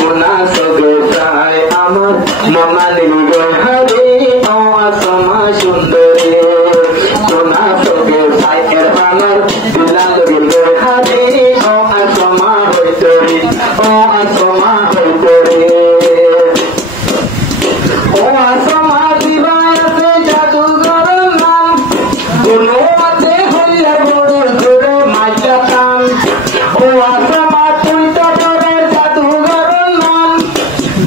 কোনা সগে চাই আমার মনা নীলি গই হারি ও আসমা সুন্দরী কোনা সগে চাই এর বানর দিলা লগিল গই হারি ও আসমা হইতরি ও আসমা হইতরি ও আসমা দিবাই আছে জাদুঘর নাম কোনো আছে হইলে বড় ধরে মাইটা টান ও আসমা তুই তো তোরে জাদুঘর নাম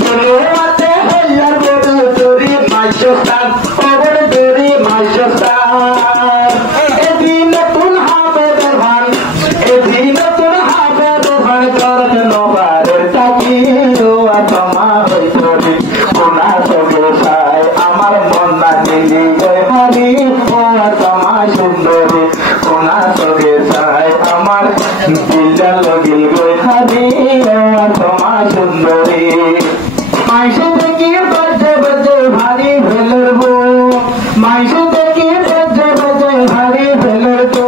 কোনো আছে হইলে বড় ধরে মাইটা টান ও বড় ধরে মাইটা টান এদিন নতুন হবে দেভান এদিন নতুন হবে দেভান করতে নবারের তাকি ও আসমা হইতরি কোনা সগে চাই আমার মন না নীলি গই হারি ও আসমা সুন্দরী কোনা সগে চাই আমার দিলটা লগিল গই হারি ও আসমা সুন্দরী মাইসে দেখি বাজে বাজে ভারী ভেলর গো মাইসে দেখি বাজে বাজে ভারী ভেলর গো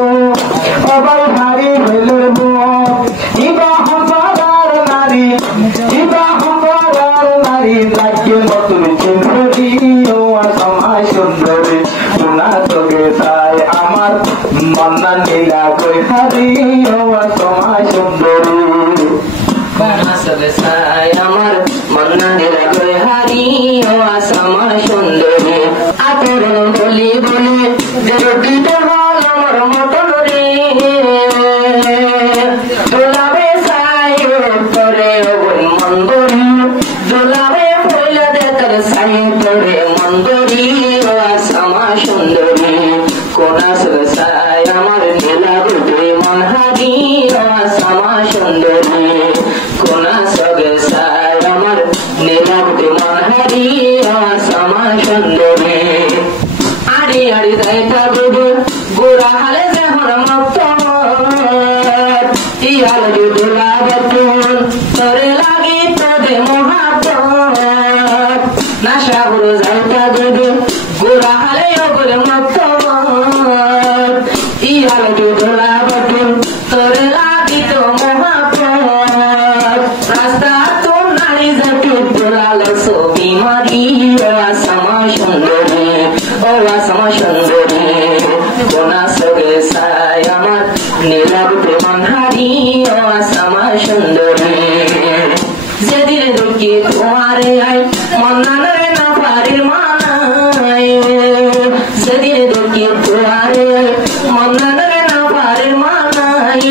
আবার ভারী ভেলর গো ইবা হম্বার নারী ইবা হম্বার নারী লাগে নতুন চিন্তি ও আসমা সুন্দরী কোনা সগে চাই আমার মন্না নীলা গই হারি ও আসমা সুন্দরী কোনা সগে চাই আমার মন্না নীলা গই হারি ও আসমা সুন্দরী আতরণ বলি বলে জড়িতে হল আমার মতন রে দোলাবে চাই তোরে মন্দরি দোলাবে পয়লা দেখার চাই তোরে মন্দরি ও আসমা সুন্দরী কোনা সগে চাই আমার নীলা গই মন হারি ও আসমা সুন্দরী কোনা সগে চাই আমার নীলা গই মন হারি ও আসমা সুন্দরী আড়ি আড়ি যাইতা গুরু গোরা হালে যখন মত ইয়াল দুলা বতুন তোরে লাগি তোরে মহাপত নাশা গুরু যাইতা গুরু গোরা হালে ওগুলো মত ইয়াল দুলা বতুন তোরে লাগি তো মহাপত রাস্তা তো নারী জটি দুলাল ছবি মারি ও আসমা সুন্দরী ও আসমা সুন্দরী কোনা সগে চাই আমার নীলা গই মন হারি ও আসমা সুন্দরী যেদিন দেখি তোমারে আই মন্নারে না পারির মানাই যেদিন দেখি তোমারে আই মন্নারে না পারির মানাই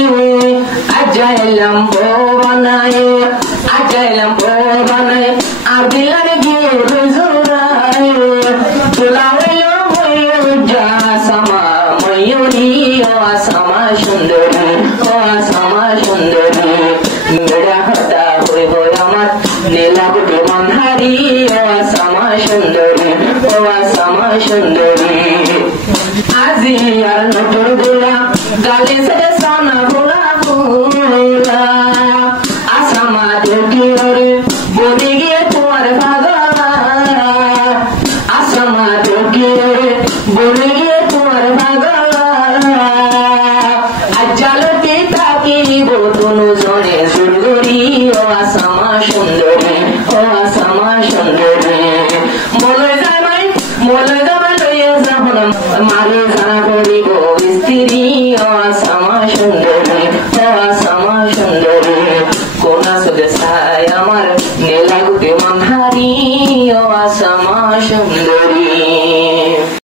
আজাইলাম বউ বানাই আজাইলাম বউ বানাই আদিলার গিয়ে জোড়াই তোলাইলো যা আসমা ময়ূরী ও আসমা সুন্দরী ও আসমা সুন্দরী মেরা হতা হই হই আমার নীলা গই মন হারি ও আসমা সুন্দরী ও আসমা সুন্দরী আজি আর নতুন গোলা গালে সে সোনা গোলা গোলা আসমা দেখি রে বনে গিয়ে তোমার ভাগলা আসমা দেখি রে বনে গিয়ে তোমার ভাগলা আজালতে থাকিব তনু জনে সুন্দরী ও আসমা সুন্দরী ও আসমা সুন্দরী মনে যাবাই মনে যাবা লইয়া যাবন মারে জানা করিব স্ত্রী ও আসমা সুন্দরী ও আসমা সুন্দরী কোনা সগে চাই আমার নীলা গই মন হারি ও আসমা সুন্দরী।